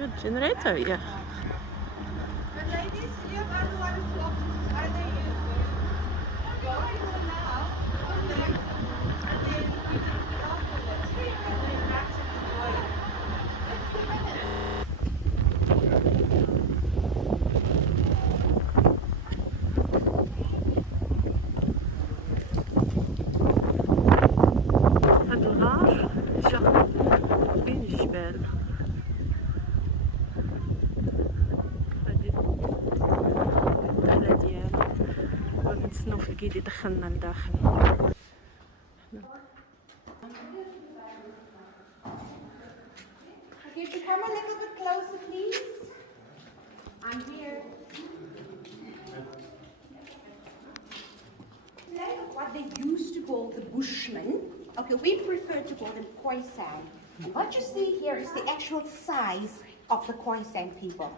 Generator, yeah. But ladies, you have other one or two options. Either you go for now, and then you take it off for next week, and then back to enjoy it. 60 minutes. هاد الغار جا بين الجبال. هادي الدخلة ديالو، ونتسناو في الكيد يدخلنا لداخل. Okay, if you come a little bit closer, please. I'm here. What they used to call the Bushmen. Okay, we prefer to call them Khoisan. And what you see here is the actual size of the Khoisan people.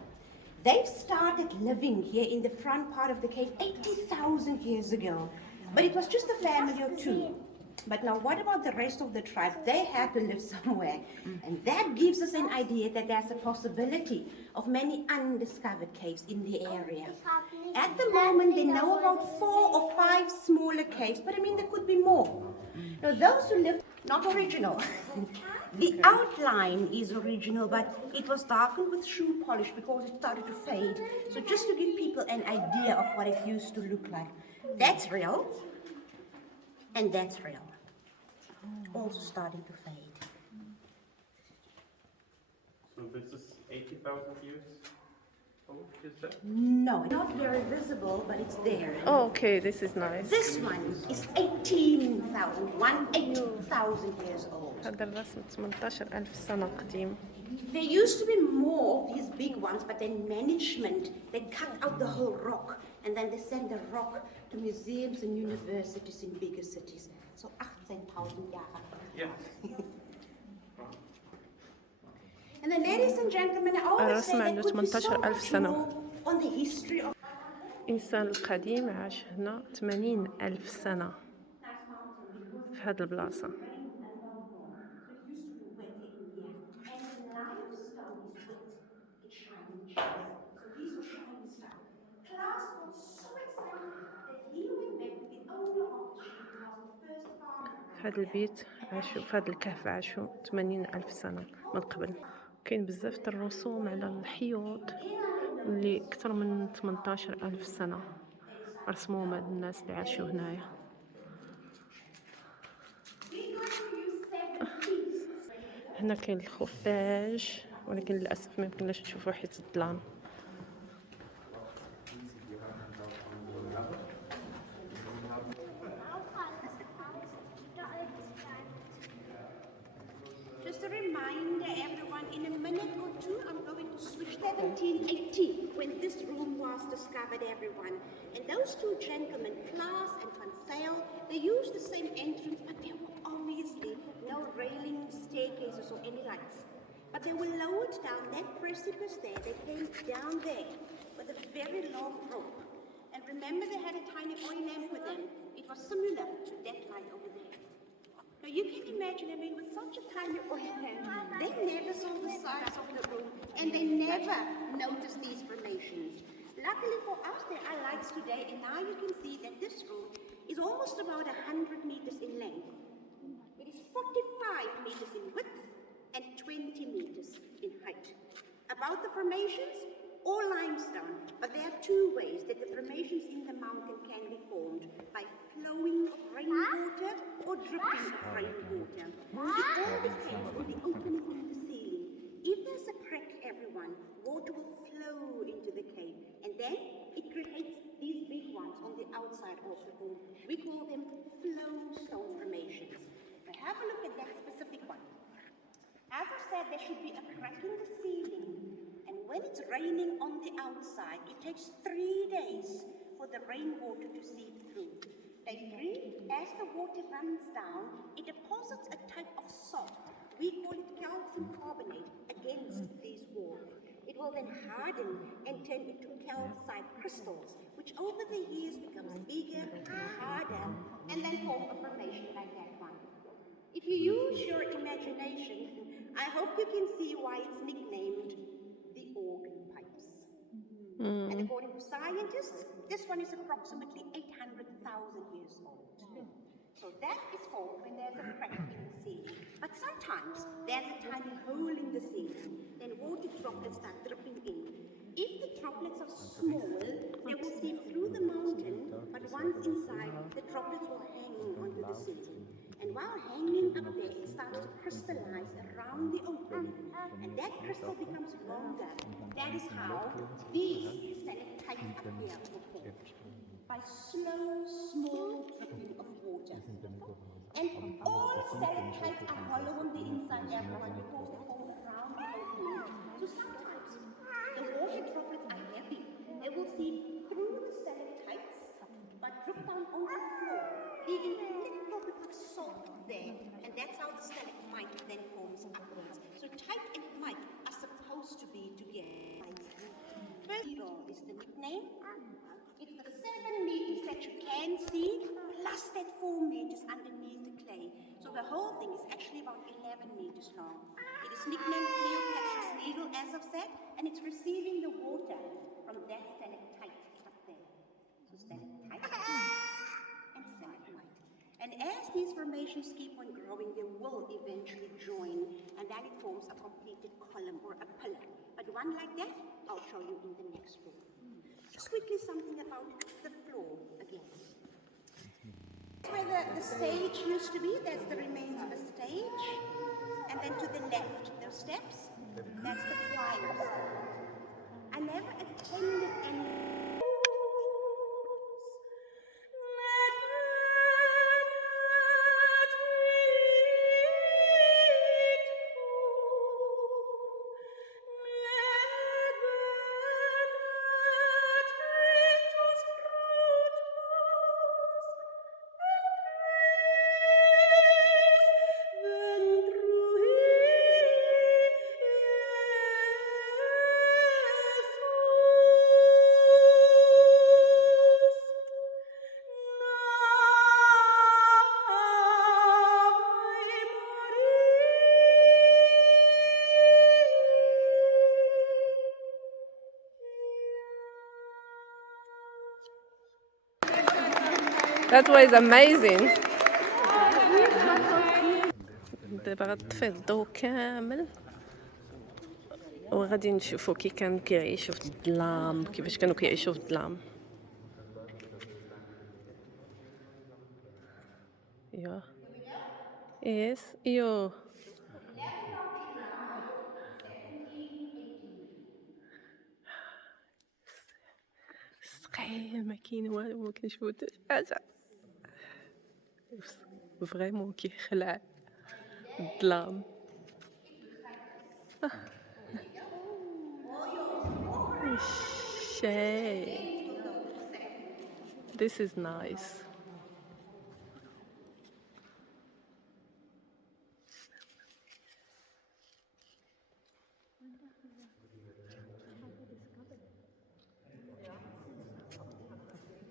They've started living here in the front part of the cave 80,000 years ago. But it was just a family or two. But now what about the rest of the tribe? They had to live somewhere. And that gives us an idea that there's a possibility of many undiscovered caves in the area. At the moment, they know about 4 or 5 smaller caves, but I mean, there could be more. Now, those who live, not original. The outline is original, but it was darkened with shoe polish because it started to fade. So just to give people an idea of what it used to look like. That's real, and that's real. Also starting to fade. So this is 80,000 years old, is that? No, not very visible, but it's there. Oh, okay, this is nice. This one is 18,000 years old. هذا الرسم 18,000 سنة قديم. There used to be more of these big ones, but then management, they cut out the whole rock, and then they send the rock to museums and universities in bigger cities. So 18,000 years. Yeah. And then, ladies and gentlemen, I always say الرسم there عنده could be so 18,000 much سنة. more on the history of الإنسان القديم عاش هنا 80,000 سنة في هاد البلاصة. So it used to be wet in here. And the limestone is wet. It's shiny cheese. So these were shiny stuff. Klaas got so excited that he went back to the owner of the sheep, who was the first farmer. في هاد البيت عاشوا، في هاد الكهف عاشوا 80,000 سنة من قبل. كاين بزاف د الرسوم على الحيوط اللي أكثر من 18,000 سنة رسموهم هاد الناس اللي عاشوا هنايا. هنا كاين الخفاج، ولكن للأسف ما يمكنناش نشوفو حيت الظلام. Just a reminder, everyone, in a minute or two, I'm going to switch 1780, when this room was discovered, everyone. And those two gentlemen, Klaas and Van Zyl, they used the same entrance, but there were obviously no railings, staircases, or any lights. But they were lowered down that precipice there. They came down there with a very long rope. And remember, they had a tiny oil lamp with them. It was similar to that light over there. Now you can imagine, I mean, with such a tiny oil lamp, they never saw the size of the room, and they never noticed these formations. Luckily for us, there are lights today, and now you can see that this room is almost about 100 meters in length. It is 45 meters in width and 20 meters in height. About the formations, all limestone, but there are two ways that the formations in the mountain can be formed: by flowing of rainwater or dripping of rainwater. It all depends on the opening in the ceiling. If there's a crack, everyone, water will flow into the cave, and then it creates these big ones on the outside also. We call them flow stone formations. Now have a look at that specific one. As I said, there should be a crack in the ceiling, and when it's raining on the outside, it takes 3 days for the rainwater to seep through. Day 3, as the water runs down, it deposits a type of salt. We call it calcium carbonate against these walls. It will then harden and turn into calcite crystals, which over the years becomes bigger, harder, and then form a formation like that one. If you use your imagination, I hope you can see why it's nicknamed organ pipes. And according to scientists, this one is approximately 800,000 years old. So that is formed when there's a crack in the ceiling. But sometimes there's a tiny hole in the ceiling, then water droplets start dripping in. If the droplets are small, they will seep through the mountain, but once inside, the droplets will hang onto the ceiling. And while hanging up there, it starts to crystallize around the opening. And that crystal becomes longer. That is how these stalactites appear or form. By slow, small dripping of water. And all stalactites are hollow on the inside, everyone, because they hold around the opening. So sometimes the water droplets are heavy. They will seep through the stalactites, but drip down onto the floor, leaving a little bit of salt there. And that's how the stalagmite then forms upwards. So tight and mite are supposed to be together. Zero is the nickname. It's the 7 meters that you can see, plus that 4 meters underneath the clay. So the whole thing is actually about 11 meters long. It is nicknamed Cleopatra's Needle, as I've said, and it's receiving the water from that stalactite up there. So stalactite and stalagmite. And as these formations keep on growing, they will eventually join, and then it forms a completed column or a pillar. But one like that, I'll show you in the next room. Just quickly something about the floor again. Where the stage used to be, there's the remains of a stage. And then to the left, those steps, that's the choir. I never attended any. That was amazing. دابا غطفي الضو كامل وغادي نشوفوا كي كانوا كيعيشوا في الظلام، كيفاش كانوا كيعيشوا في الظلام. ايوا يس ايوا ثقيل، ما كاين والو، ما كنشوفو حتى شي حاجه. فريمون كيخلع الظلام. شي This is nice.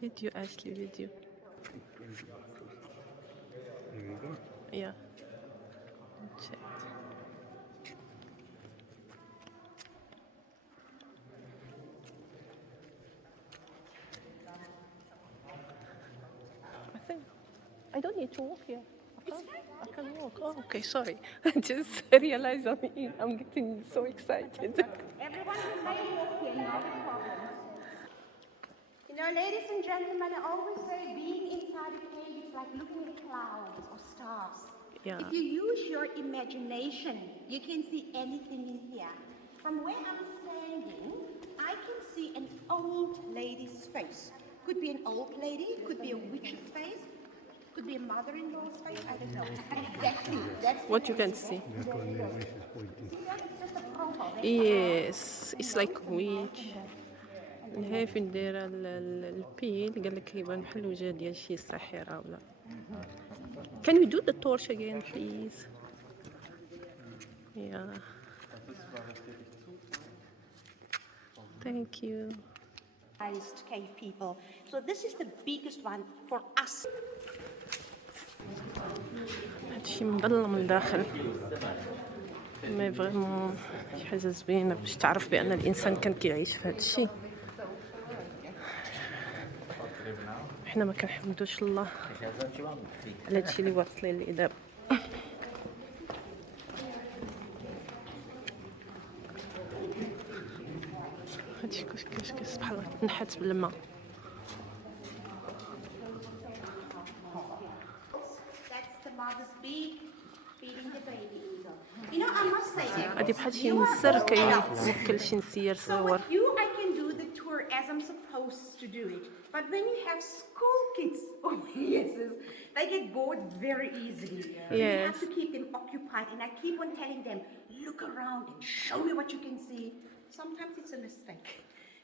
Video, Ashley, video. Yeah. Check. I think I don't need to walk here. I can walk. Oh, okay, sorry. I just realized I'm getting so excited. Everyone who may walk here, not a problem. You know, ladies and gentlemen, I always say being inside a cave is like looking at clouds or stars. Yeah. If you use your imagination, you can see anything in here. From where I'm standing, I can see an old lady's face. Could be an old lady, could be a witch's face, could be a mother-in-law's face, I don't know. Exactly, that's What you can see. See that? It's just a profile. Yes, it's like witch. هاي فين دايره البيل، قال لك يبان بحال الوجه ديال شي ساحره ولا. Can we do the torch again, please? Yeah. Thank you. Cave people. So this is the biggest one for us. هادشي مظلم لداخل. مي فريمون شي حاجه زوينه باش تعرف بان الانسان كان كيعيش في هذا الشيء. حنا ما كنحمدوش الله على هذا الشيء اللي واصلين ليه دابا. هادشي كاش بحال تنحت بالماء. That's the mother's bee feeding the baby eagle. You know, I must say that هادي بحال شي you are نسر all adults. كيوكل شي نسير So صغور. with you, I can do the tour as I'm supposed to do it. But when you have school kids or yeses, they get bored very easily. So you have to keep them occupied, and I keep on telling them, look around and show me what you can see. Sometimes it's a mistake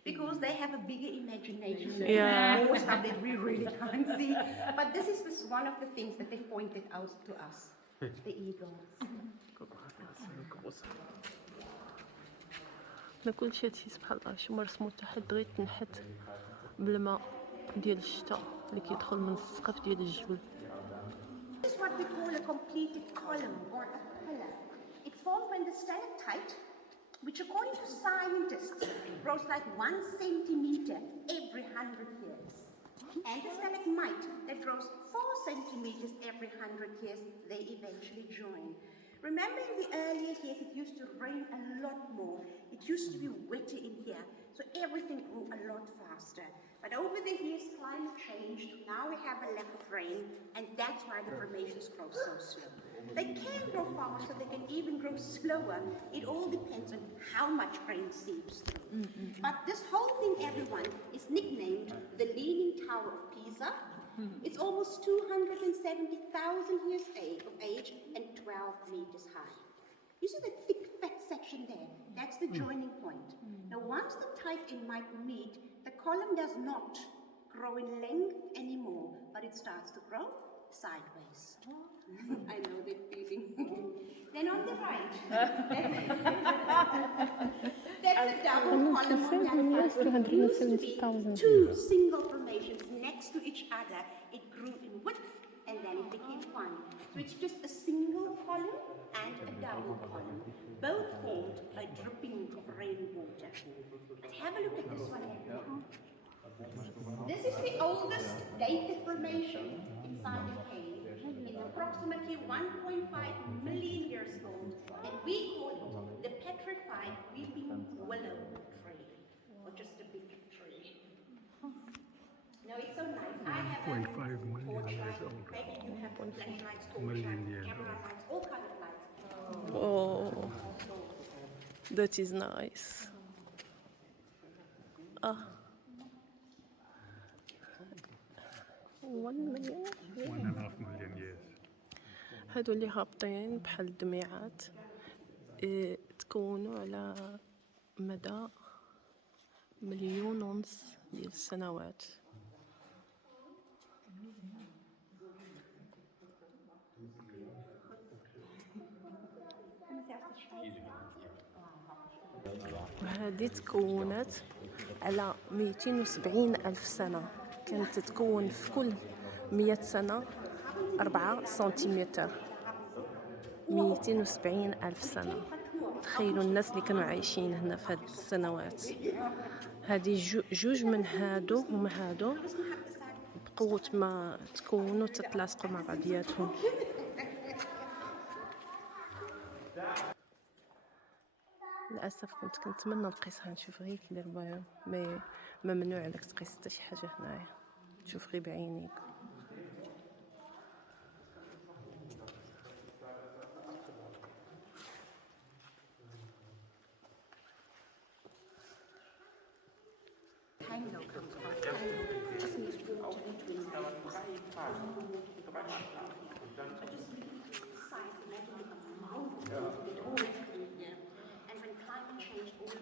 because they have a bigger imagination. Yeah. More stuff that we really can't see. But this is one of the things that they pointed out to us, the eagles. لا كلشي هادشي سبحان الله شي مرسمو تحت غير تنحت بالماء ديال الشتا اللي كيدخل من السقف ديال الجبل. This is what we call a completed column or a pillar. It's formed when the stalactite, which according to scientists grows like 1 centimeter every 100 years. And the stalagmite that grows 4 centimeters every 100 years, they eventually join. Remember in the earlier years it used to rain a lot more. It used to be wetter in here, so everything grew a lot faster. But over the years climate changed, now we have a lack of rain, and that's why the formations grow so slow. They can grow faster, they can even grow slower. It all depends on how much rain seeps through. But this whole thing, everyone, is nicknamed the Leaning Tower of Pisa. It's almost 270,000 years of age and 12 meters high. You see the thick, fat section there? That's the joining point. Now, once the tite and mite meet, the column does not grow in length anymore, but it starts to grow sideways. I know that feeling. Then on the right, that's a double column on that side. It used to be 2 single formations next to each other. It grew in width and then it became 1. So it's just a single column and a double column, both formed by dripping of rainwater. But have a look at this one here. This is the oldest dated formation inside the cave. It's approximately 1.5 million years old, and we call it the petrified weeping willow tree, or just a big tree. No, it's so nice. I have 0.5 million years old. maybe you have flashlights, Million torchlights, years camera old. lights, all kind of lights. Oh, that is nice. Ah. 1 million. 1.5 million years. هادو اللي هابطين بحال الدميعات تكونوا على مدى 1.5 مليون ديال السنوات. وهذه تكونت على 270 ألف سنة. كانت تتكون في كل 100 سنة 4 سنتيمتر. 270 ألف سنة. تخيلوا الناس اللي كانوا عايشين هنا في هذه السنوات. هذه جوج من هادو هما هادو بقوة ما تكونوا تتلاصقوا مع بعضياتهم. للاسف كنت كنتمنى نقيسها نشوف غير الرباية، مي ممنوع عليك تقيس حتى شي حاجه هنايا، تشوف غير بعينيك. Cango comes from Cango, just means water between the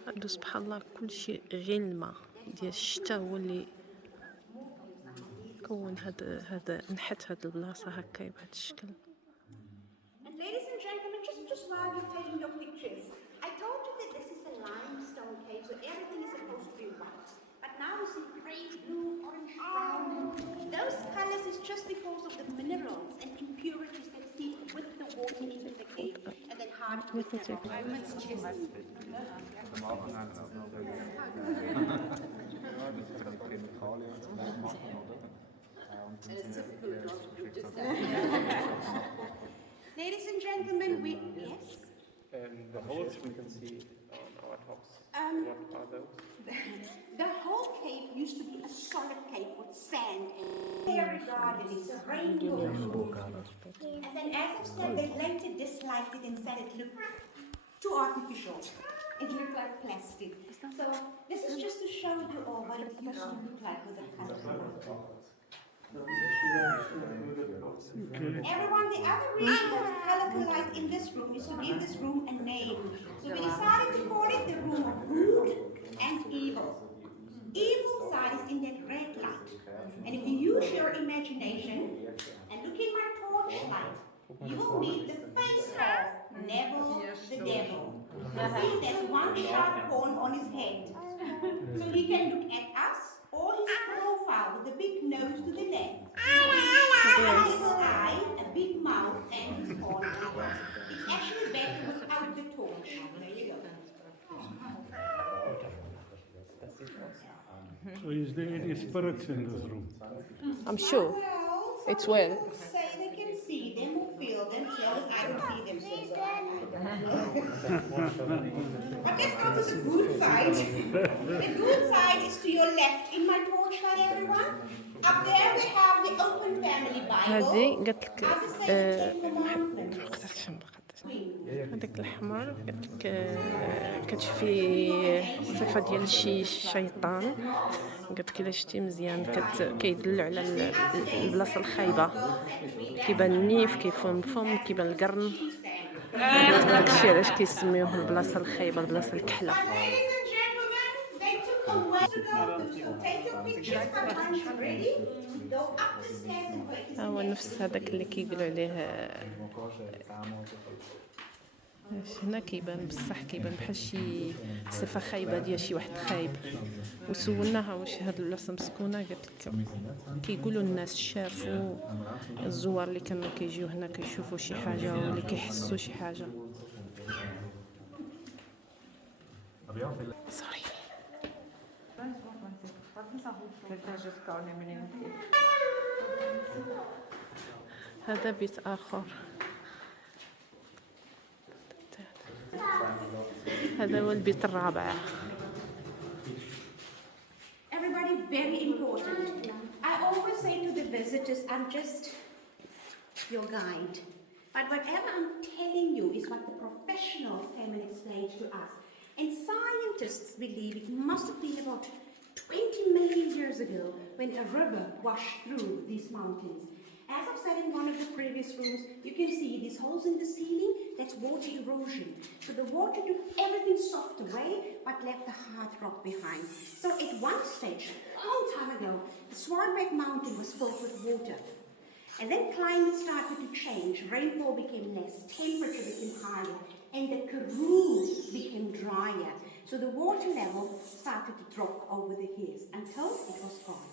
هادو سبحان الله كلشي غير الماء ديال الشتا هو اللي كون هاد نحت هاد البلاصه هكا بهاد الشكل. And ladies and gentlemen, just while you're taking your pictures, I told you that this is a limestone cave, so everything is supposed to be white. But now you see grey, blue, orange, brown. Those colors is just because of the minerals and impurities that seep with the water into the cave and then harden شنو خوتي؟ Ladies and gentlemen, yes? And the holes we can see on our tops, what are those? The whole cave used to be a solid cave with sand and very regarded. It's a rainbow room. And then, as I've said, they later disliked it and said it looked too artificial. It looked like plastic. So this is just to show you all what it used to look like with the color. Everyone, the other reason for the colorful light in this room is to give this room a name. So we decided to call it the room of good and evil. Evil side is in that red light. And if you use your imagination and look in my torchlight, you will meet the face of Neville the Devil. See, there's one sharp horn on his head. So he can look at us or his profile with a big nose to the left. A little eye, a big mouth, and his horn. It's actually better without the torch. There you go. So is there any spirits in this room? I'm sure. Well, It's well. say they can see them or feel themselves. I don't see themselves. But let's go to the good side. The good side is to your left in my torchlight, everyone. Up there we have the Open Family Bible. هذه قالت لك Other says the Ten Commandments. هذاك الحمر قالت لك كتشوفي الصفه ديال شي شيطان. قالت لك الا شتي مزيان كيدل على البلاصه الخايبه، كيبان النيف، كيفهم الفم، كيبان القرن. داكشي علاش كيسميوه البلاصه الخايبه، البلاصه الكحله. Ladies and gentlemen, they took a way to go to. So take your pictures, but once you're ready, go up the stairs and wait. هو نفس هذاك اللي كيقولوا عليه. هنا كيبان بصح كيبان بحال شي صفه خايبه ديال شي واحد خايب. وسولناها واش هاد البلاصه مسكونه، قالت لك كيقولوا الناس شافوا الزوار اللي كانوا كيجيو هنا كيشوفوا شي حاجه واللي كيحسوا شي حاجه. سوري. هذا بيت اخر. هذا هو البيت الرابع. Everybody, very important. I always say to the visitors, I'm just your guide. But whatever I'm telling you is what the professional family explained to us. And scientists believe it must have been about 20 million years ago when a river washed through these mountains. As I've said in one of the previous rooms, you can see these holes in the ceiling, that's water erosion. So the water took everything soft away, but left the hard rock behind. So at one stage, a long time ago, the Swartberg mountain was filled with water. And then climate started to change, rainfall became less, temperature became higher, and the Karoo became drier. So the water level started to drop over the years until it was gone.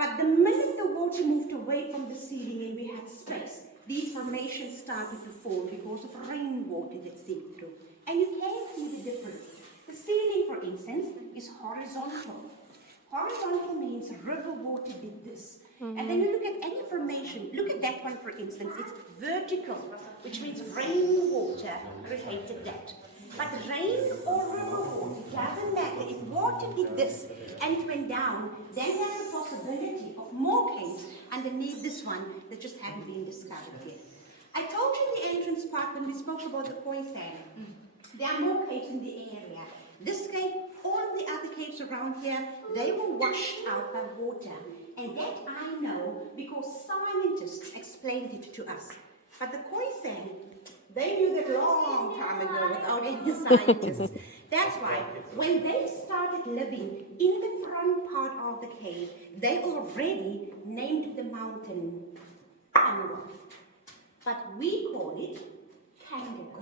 But the minute the water moved away from the ceiling and we had space, these formations started to form because of rainwater that seeped through. And you can see the difference. The ceiling, for instance, is horizontal. Horizontal means river water did this. And then you look at any formation, look at that one for instance, it's vertical, which means rainwater created that. But rain or river water, doesn't matter. If water did this and it went down, then there's a possibility of more caves underneath this one that just haven't been discovered yet. I told you in the entrance part when we spoke about the koi sand, there are more caves in the area. This cave, all of the other caves around here, they were washed out by water. And that I know because scientists explained it to us. But the koi sand, they knew that long time ago without any scientists. That's why when they started living in the front part of the cave, they already named the mountain Cango. But we call it Cango.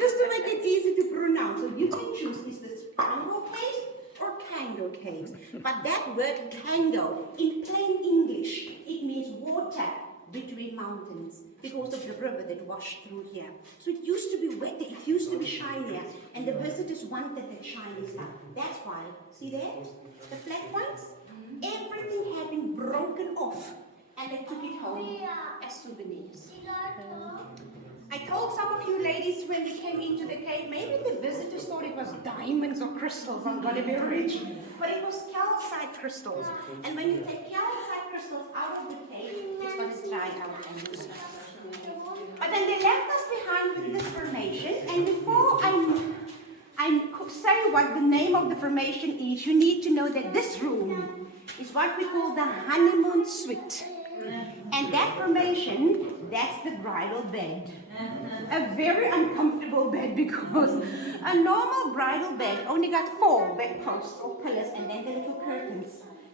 Just to make it easy to pronounce. So you can choose, is this Cango Cave or Cango Caves? But that word Cango, in plain English, it means water between mountains because of the river that washed through here. So it used to be wetter, it used to be shinier, and the visitors wanted that shiny stuff. That's why, see there, the flat ones, everything had been broken off, and they took it home as souvenirs. I told some of you ladies when we came into the cave, maybe the visitors thought it was diamonds or crystals, I'm gonna be rich. But it was calcite crystals. And when you take calcite crystals out of the cave, it's gonna dry out and lose. But then they left us behind with this formation, and before I say what the name of the formation is, you need to know that this room is what we call the Honeymoon Suite. And that formation, that's the bridal bed. A very uncomfortable bed because a normal bridal bed only got 4 bedposts or pillars and then the little curtains.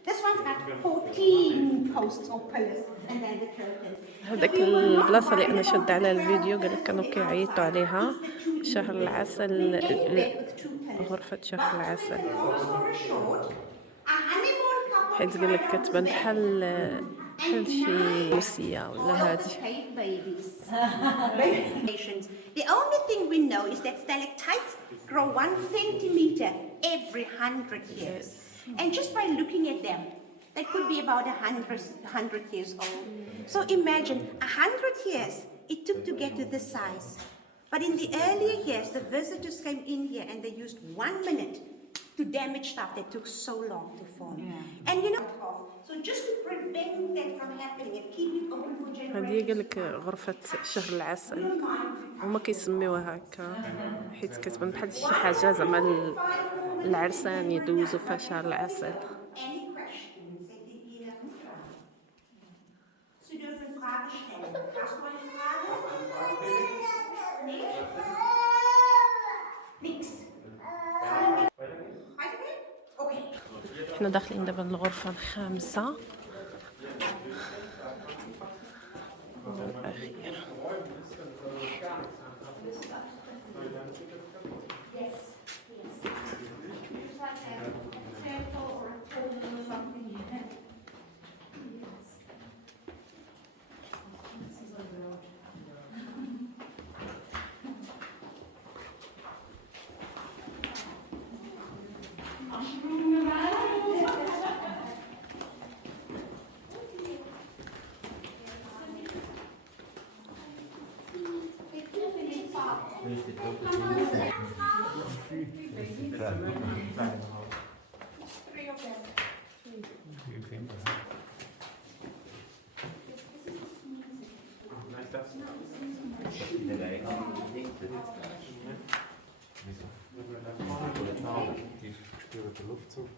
This one's got 14 posts or pillars and then the curtains. هذاك البلاصة اللي أنا شادة على الفيديو قالك كانوا كيعيطوا عليها شهر العسل، غرفة شهر العسل، حيت قالك كتبان بحال شي روسية ولا هادي. The only thing we know is that stalactites grow 1 centimeter every 100 years. And just by looking at them, they could be about 100 years old. So imagine 100 years it took to get to this size. But in the earlier years, the visitors came in here and they used 1 minute to damage stuff that took so long to form. And you know, so just to prevent that from happening and keep it open for generations. هذه قالك غرفة شهر العسل، هما كيسميوها هكا حيت كتبان بحال شي حاجة زعما العرسان يدوزوا فيها شهر العسل. Any questions? Sie dürfen Fragen stellen. Hast du eine Frage? Nix. Okay. احنا داخلين دابا الغرفة الخامسة والأخيرة. Ich spüre den Luftzug.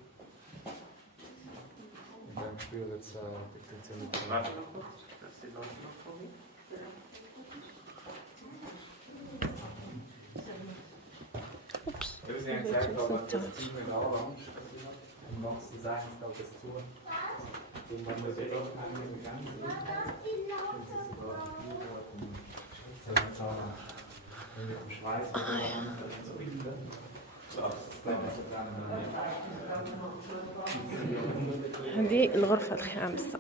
Und dann spüre jetzt die Tension. Warte noch kurz, dass die Leute noch kommen. Ups, Ja, Sie haben gesagt, aber das ist nicht orange. Im nächsten sagen Sie das zu. Und wenn wir wieder einen Gang sind, wenn wir im Schweiß so binden. هذه الغرفة الخامسة.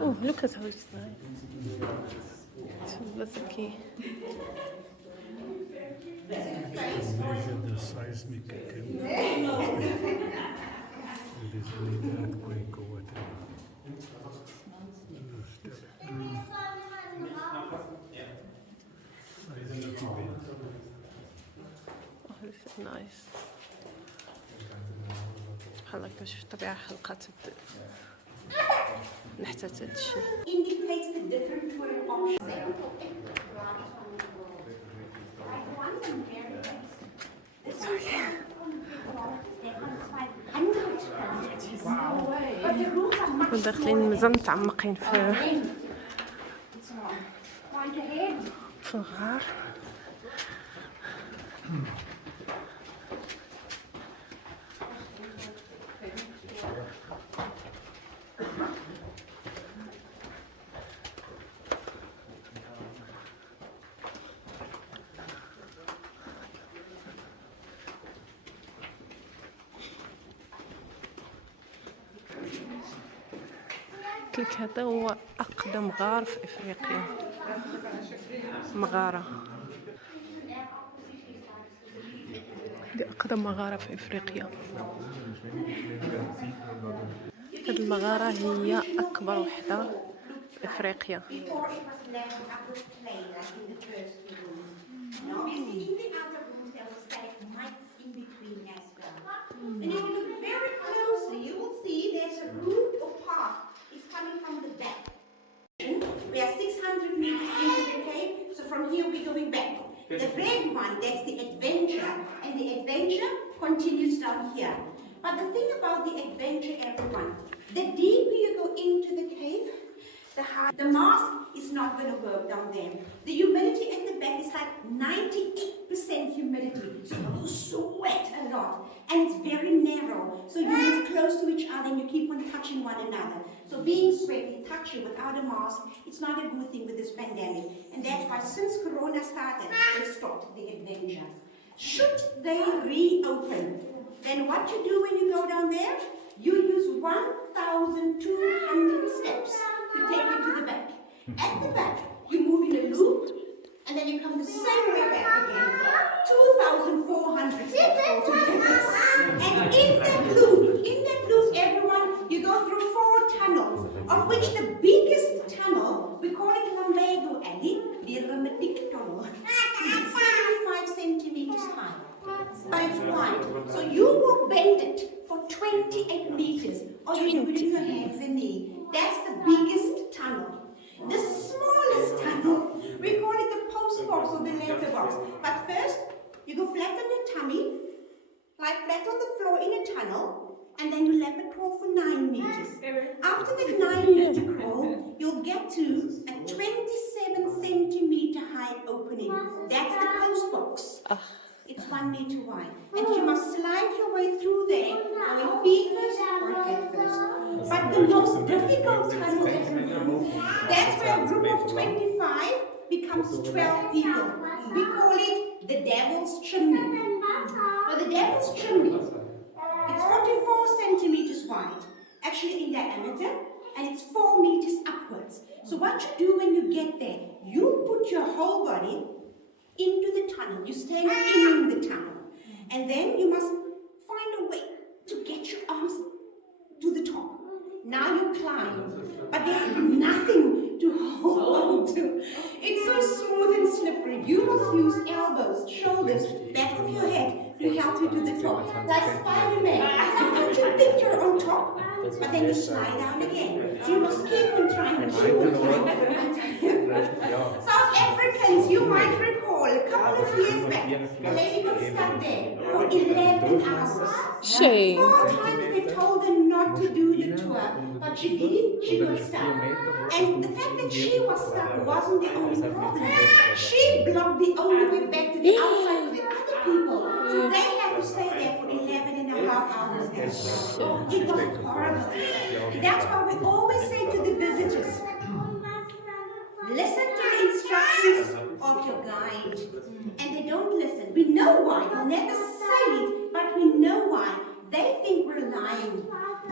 Oh, look at how it's nice. It's okay. Measure the seismic activity. It is an earthquake or whatever. Oh, this is nice. بحال هكا شوف الطبيعة خلقات نحتاج هاد الشيء. Indicates the different toilet options. وداخلين مازال متعمقين في الغار. قلت لك هذا هو أقدم غار في إفريقيا. مغارة، هذه أقدم مغارة في إفريقيا. هذه المغارة هي أكبر وحدة في إفريقيا. Before it was left up with clay, like in the first room. Now, obviously, in the other rooms, there were stalagmites in between as well. And if you look very closely, you will see there's a route or path. It's coming from the back. We are 600 meters into the cave, so from here we're going back. The red one, that's the adventure, and the adventure continues down here. But the thing about the adventure, everyone, the deeper you go into the cave, the mask is not going to work down there. The humidity at the back is like 98% humidity, so you sweat a lot, and it's very narrow, so you move close to each other and you keep on touching one another. So being sweaty, touchy without a mask, it's not a good thing with this pandemic, and that's why since Corona started, they stopped the adventure. Should they reopen, then what you do when you go down there, you use 1,200 steps to take you to the back. At the back, you move in a loop, and then you come the same way back again. 2,400 steps altogether. And in that loop, everyone, you go through 4 tunnels, of which the biggest tunnel, we call it Lumbago Alley, the Ramatic tunnel. It's 75 centimeters high, but it's wide. So you will bend it for 28 meters, or you do it with your hands and knees. That's the biggest tunnel. The smallest tunnel, we call it the post box or the letterbox. But first, you go flat on your tummy, like flat on the floor in a tunnel, and then you leopard crawl for 9 meters. After the 9-meter crawl, you'll get to a 27 centimeter high opening. That's the post box. It's 1 meter wide. And you must slide your way through there, going feet first or head first. But the most difficult tunnel, that's where a group of 25 becomes 12 people. We call it the Devil's Chimney. Now the Devil's Chimney, it's 44 centimeters wide, actually in diameter, and it's 4 meters upwards. So what you do when you get there, you put your whole body into the tunnel. You stand in the tunnel, and then you must find a way to get your arms to the top. Now you climb, but there's nothing to hold on to. It's so smooth and slippery. You must use elbows, shoulders, back of your head to help you to the top. Like Spider-Man. Sometimes you think you're on top, but then you slide down again. So you must keep on trying to South Africans, you might recall, a couple of years back, a lady got stuck there for 11 hours. Shame. 4 times they told her not to do the tour, but she did it, she got stuck. And the fact that she was stuck wasn't the only problem. She blocked the only way back to the outside for the other people. So they had to stay there for 11 and a half hours. It was horrible. That's why we always say to the visitors, listen to the instructions of your guide. And they don't listen. We know why. They'll never say it, but we know why. They think we're lying.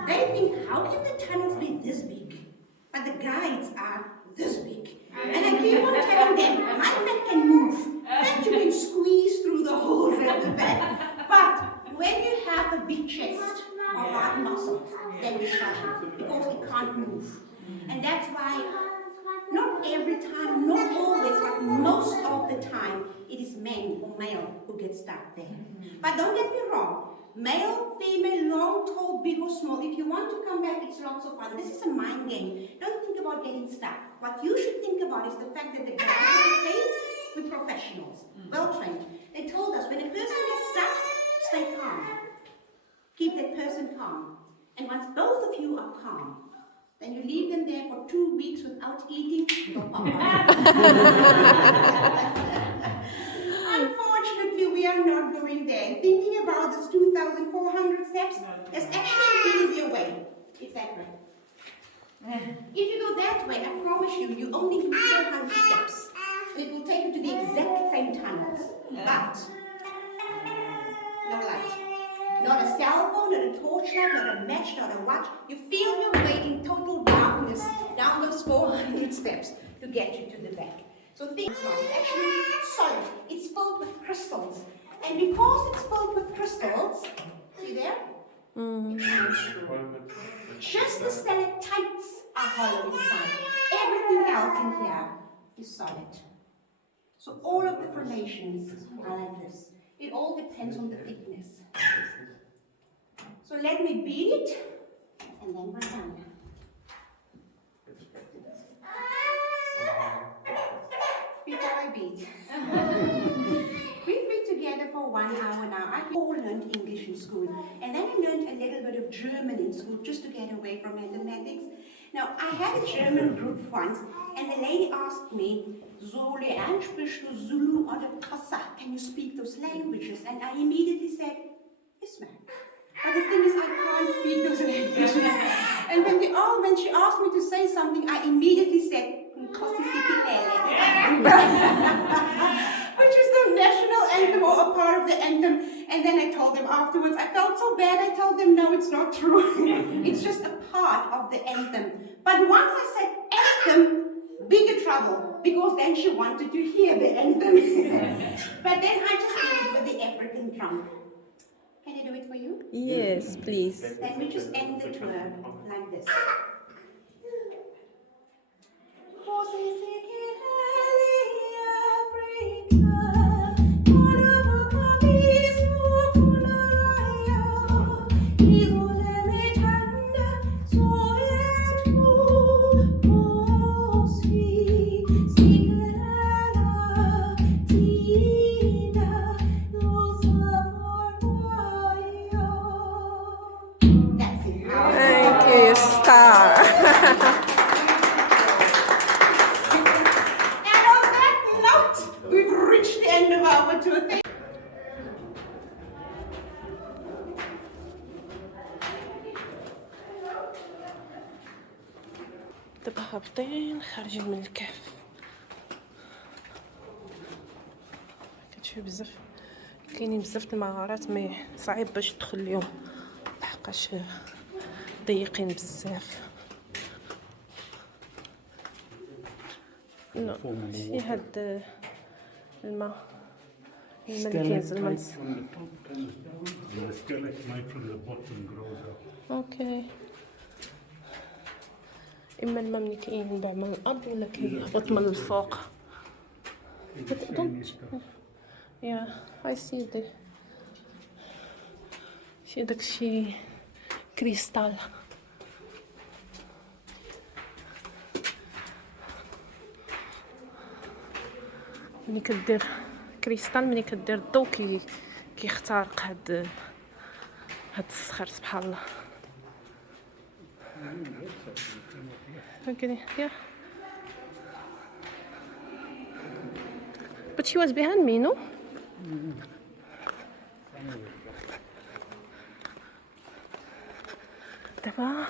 They think, how can the tunnels be this big? But the guides are this big. And I keep on telling them, my fat can move. Fat you can squeeze through the holes at the back. But when you have a big chest or hard muscles, then we struggle because we can't move. And that's why not every time, not always, but most of the time, it is men or male who get stuck there. But don't get me wrong. Male, female, long, tall, big or small. If you want to come back, it's lots of fun. This is a mind game. Don't think about getting stuck. What you should think about is the fact that the guys in the cave with professionals, well trained. They told us when a person gets stuck, stay calm. Keep that person calm. And once both of you are calm, then you leave them there for 2 weeks without eating. Unfortunately, we are not going there. Thinking about this 2,400 steps, there's actually an easier way. It's that way. If you go that way, I promise you, you only need 400 steps. And it will take you to the exact same tunnels. But no light, no Not a cell phone, not a torchlight, not a match, not a watch. You feel your way in total darkness down those 400 steps to get you to the back. So think it's actually solid. It's filled with crystals. And because it's filled with crystals, see there? Just the stalactites are hollow inside. Everything else in here is solid. So all of the formations are like this. It all depends on the thickness. So let me beat it, and then we're done. Before I beat. We've been together for 1 hour now. I've all learned English in school. And then I learned a little bit of German in school just to get away from mathematics. Now, I had a German group once, and the lady asked me, sprichst du Zulu oder Xhosa? Can you speak those languages? And I immediately said, yes, ma'am. But the thing is, I can't speak those languages. And when she asked me to say something, I immediately said, which is the national anthem or a part of the anthem. And then I told them afterwards, I felt so bad, I told them, no, it's not true. It's just a part of the anthem. But once I said anthem, bigger trouble, because then she wanted to hear the anthem. But then I just did it with the African drum. Can I do it for you? Yes, please. Let me just end the tour like this. Thank you, star. And on that note, we've reached the end of our tour. دابا هابطين خارجين من الكهف. كتشوفي بزاف كاينين بزاف المغارات مي صعيب باش تدخل اليوم لحقاش ضيقين بزاف. شي هاد الماء اللي كينزل من From the top comes down, and the stalagmite from the bottom grows up. اوكي. اما الماء ملي كينبع من الارض ولا كيهبط من الفوق. Yeah, I see داكشي كريستال. ملي كدير كريستال ملي كدير الضو كيخترق هاد الصخر سبحان الله. Okay, yeah. But she was behind me, no? دابا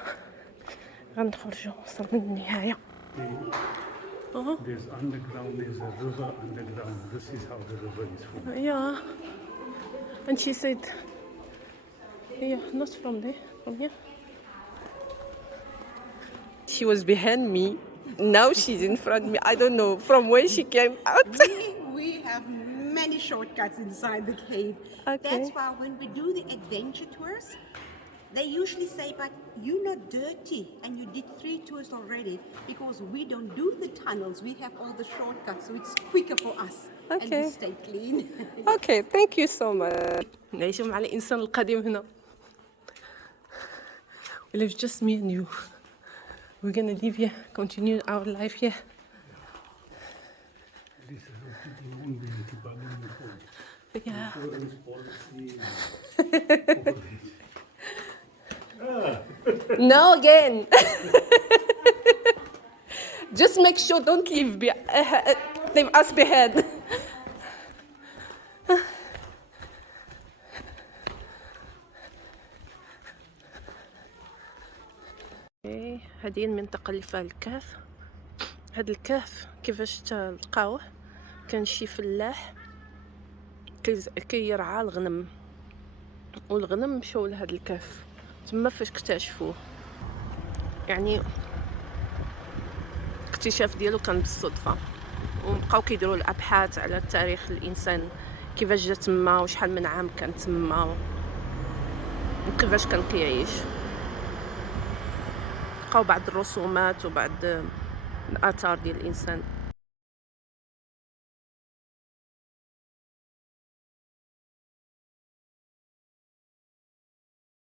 غندخرجو وصلنا للنهاية. There's underground, there's a river underground. This is how the river is formed. Yeah. And she said, yeah, not from there, from here. She was behind me. Now she's in front of me. I don't know from where she came out. We have many shortcuts inside the cave. Okay. That's why when we do the adventure tours, they usually say, but you're not dirty and you did 3 tours already, because we don't do the tunnels. We have all the shortcuts, so it's quicker for us. And Okay. we stay clean. Okay, thank you so much. نعيشوا مع الإنسان القديم هنا. We live just me and you. We're gonna live here, continue our life here. This is what people won't be able to balloon before. Yeah. Insurance policy. No again. Just make sure don't leave us behind. هذه المنطقة اللي فيها الكهف. هذا الكهف كيفاش تلقاوه، كان شي فلاح كيرعى الغنم والغنم مشاو لهاد الكهف تما فاش اكتشفوه. يعني الاكتشاف ديالو كان بالصدفه، وبقاو كيديروا الابحاث على تاريخ الانسان، كيفاش جا تما وشحال من عام كان تما وكيفاش كان كيعيش. لقاو بعض الرسومات وبعض الاثار ديال الانسان.